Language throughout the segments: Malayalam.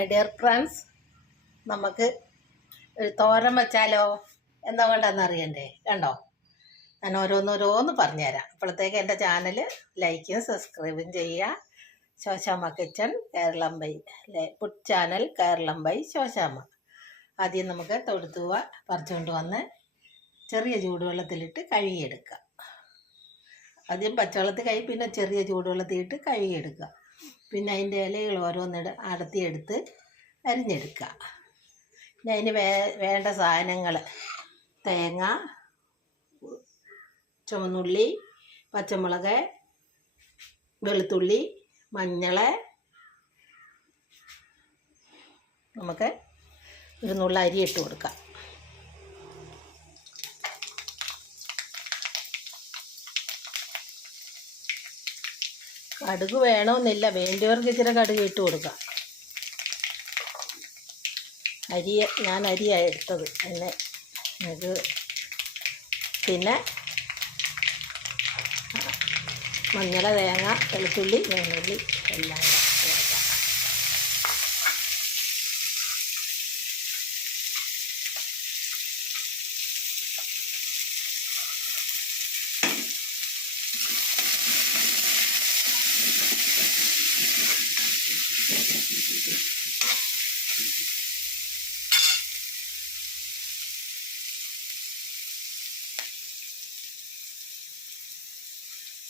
മൈ ഡിയർ ഫ്രണ്ട്സ്, നമുക്ക് ഒരു തോരൻ വെച്ചാലോ? എന്താ വേണ്ടെന്ന് അറിയണ്ടേ? കണ്ടോ, ഞാൻ ഓരോന്നോരോന്ന് പറഞ്ഞുതരാം. അപ്പോഴത്തേക്ക് എൻ്റെ ചാനൽ ലൈക്കും സബ്സ്ക്രൈബും ചെയ്യുക. Shoshamma kitchen Kerala by food channel Kerala by Shoshamma. ആദ്യം നമുക്ക് തൊടുത്തൂവ പറിച്ചുകൊണ്ട് വന്ന് ചെറിയ ചൂടുവെള്ളത്തിലിട്ട് കഴുകിയെടുക്കുക. ആദ്യം പച്ചവെള്ളത്തിൽ പിന്നെ ചെറിയ ചൂടുവെള്ളത്തിലിട്ട് കഴുകിയെടുക്കുക. പിന്നെ അതിൻ്റെ ഇലകൾ ഓരോന്നിട്ട് അടത്തിയെടുത്ത് അരിഞ്ഞെടുക്കുക. പിന്നെ അതിന് വേണ്ട സാധനങ്ങൾ: തേങ്ങ, ചുവന്നുള്ളി, പച്ചമുളക്, വെളുത്തുള്ളി, മഞ്ഞൾ. നമുക്ക് ഒരു നുള്ള അരി ഇട്ട് കൊടുക്കാം. കടുക് വേണമെന്നില്ല, വേണ്ടിയവർക്ക് ഇച്ചിരി കടുക് ഇട്ട് കൊടുക്കാം. ഞാൻ അരിയാണ് എടുത്തത്. പിന്നെ മഞ്ഞൾ, തേങ്ങ, വെളുത്തുള്ളി, വെളുത്തുള്ളി എല്ലാം കൊടുക്കാം.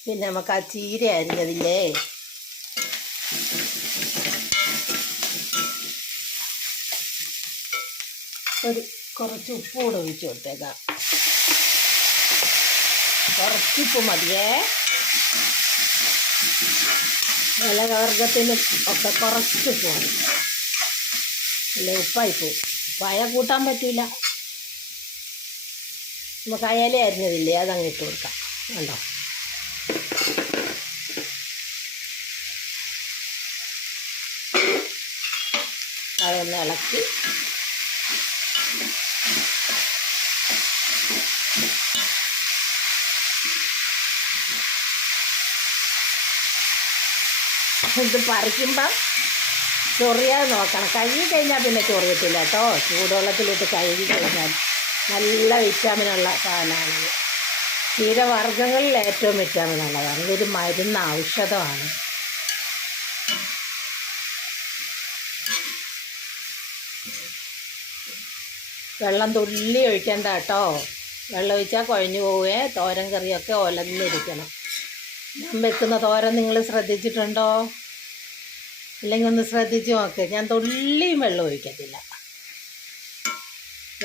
പിന്നെ നമുക്ക് ആ ചീര അരിഞ്ഞതില്ലേ, കുറച്ച് ഉപ്പ് കൂടെ ഒഴിച്ച് കൊടുത്തേക്കാം. കുറച്ചുപ്പ് മതിയേ. ഇലവർഗത്തിന് ഒക്കെ കുറച്ചുപ്പ് മതി, അല്ലേ ഉപ്പായി പോവും. ഉപ്പായ കൂട്ടാൻ പറ്റില്ല. നമുക്ക് അയല അരിഞ്ഞതില്ലേ, അതങ്ങ് ഇട്ട് കൊടുക്കാം. കണ്ടോ, അതൊന്ന് ഇളക്കി ഇത് പറിക്കുമ്പം ചൊറിയാതെ നോക്കണം. കഴുകി കഴിഞ്ഞാൽ പിന്നെ ചൊറിയത്തില്ല കേട്ടോ. ചൂടുവെള്ളത്തിലിട്ട് കഴുകി കഴിഞ്ഞാൽ നല്ല വിറ്റാമിനുള്ള സാധനമാണ്. ക്ഷീരവർഗ്ഗങ്ങളിൽ ഏറ്റവും വിറ്റാമിൻ ഉള്ളതാണ്. ഇതൊരു മരുന്ന്, ഔഷധമാണ്. വെള്ളം തുള്ളി ഒഴിക്കണ്ട കേട്ടോ. വെള്ളം ഒഴിച്ചാൽ കുഴഞ്ഞു പോവേ. തോരൻ കറിയൊക്കെ ഒലന്നിരിക്കണം. ഞാൻ വെക്കുന്ന തോരൻ നിങ്ങൾ ശ്രദ്ധിച്ചിട്ടുണ്ടോ? ഇല്ലെങ്കിൽ ഒന്ന് ശ്രദ്ധിച്ച് നോക്ക്. ഞാൻ തുള്ളിയും വെള്ളം ഒഴിക്കത്തില്ല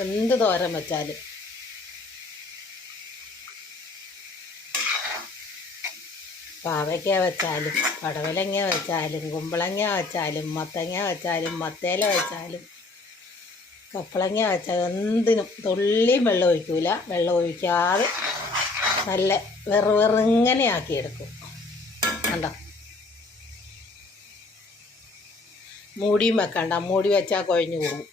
എന്ത് തോരൻ വെച്ചാലും. പാവയ്ക്ക വെച്ചാലും, പടവലങ്ങ വെച്ചാലും, കുമ്പളങ്ങ വെച്ചാലും, മത്തങ്ങ വെച്ചാലും, മത്തേല വെച്ചാലും, കപ്പളങ്ങ വെച്ചാൽ എന്തിനും തുള്ളിയും വെള്ളം ഒഴിക്കൂല. വെള്ളം ഒഴിക്കാതെ നല്ല വെറുങ്ങനെ ആക്കിയെടുക്കും. കണ്ടോ, മൂടിയും വെക്കണ്ട. മൂടി വെച്ചാൽ കുഴഞ്ഞു പോകും.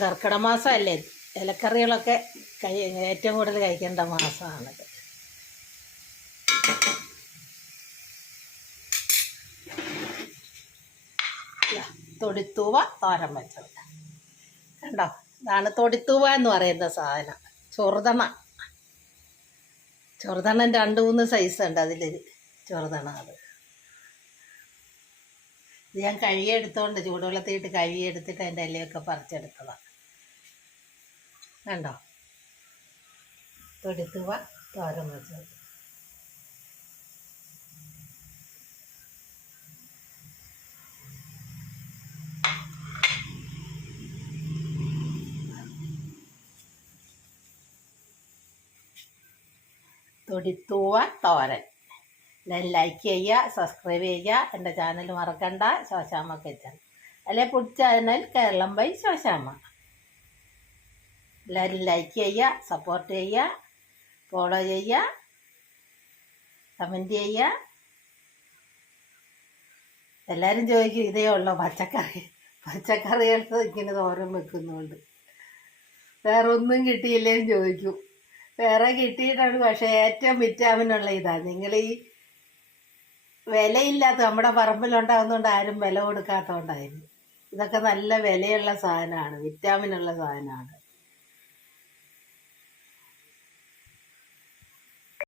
കർക്കിടക മാസമല്ലേ, ഇലക്കറികളൊക്കെ ഏറ്റവും കൂടുതൽ കഴിക്കേണ്ട മാസമാണിത്. തൊടിത്തൂവ തോരൻ വെച്ചത് കണ്ടോ. ഇതാണ് തൊടിത്തൂവ എന്ന് പറയുന്ന സാധനം. ചെറുതണം 2-3 സൈസ് ഉണ്ട്. അതിലൊരു ചെറുതണം. ഇത് ഞാൻ കഴുകിയെടുത്തോണ്ട് ചൂടുവെള്ളത്തിയിട്ട് കഴുകിയെടുത്തിട്ട് അതിൻ്റെ ഇലയൊക്കെ പറിച്ചെടുത്തതാണ്. കണ്ടോ, തൊടുത്തുവ തോരൻ വെച്ചത്. തൊടുത്തുവ തോരൻ. ലൈക്ക് ചെയ്യുക, സബ്സ്ക്രൈബ് ചെയ്യുക. എൻ്റെ ചാനൽ മറക്കണ്ട, ശോശാമ്മ കിച്ചൺ. അല്ലെ food channel Kerala by Shoshamma. എല്ലാവരും ലൈക്ക് ചെയ്യുക, സപ്പോർട്ട് ചെയ്യുക, ഫോളോ ചെയ്യുക, കമൻറ്റ് ചെയ്യുക. എല്ലാവരും ചോദിക്കും ഇതേ ഉള്ളോ പച്ചക്കറികൾ ഇങ്ങനെ തോരൻ വെക്കുന്നുണ്ട്, വേറെ ഒന്നും കിട്ടിയില്ലേന്ന് ചോദിക്കും. വേറെ കിട്ടിയിട്ടാണ്, പക്ഷേ ഏറ്റവും വിറ്റാമിനുള്ള ഇതാണ്. നിങ്ങൾ ഈ വിലയില്ലാത്ത നമ്മുടെ പറമ്പിലുണ്ടാകുന്നതുകൊണ്ട് ആരും വില കൊടുക്കാത്തതുകൊണ്ടായിരുന്നു. ഇതൊക്കെ നല്ല വിലയുള്ള സാധനമാണ്, വിറ്റാമിനുള്ള സാധനമാണ്.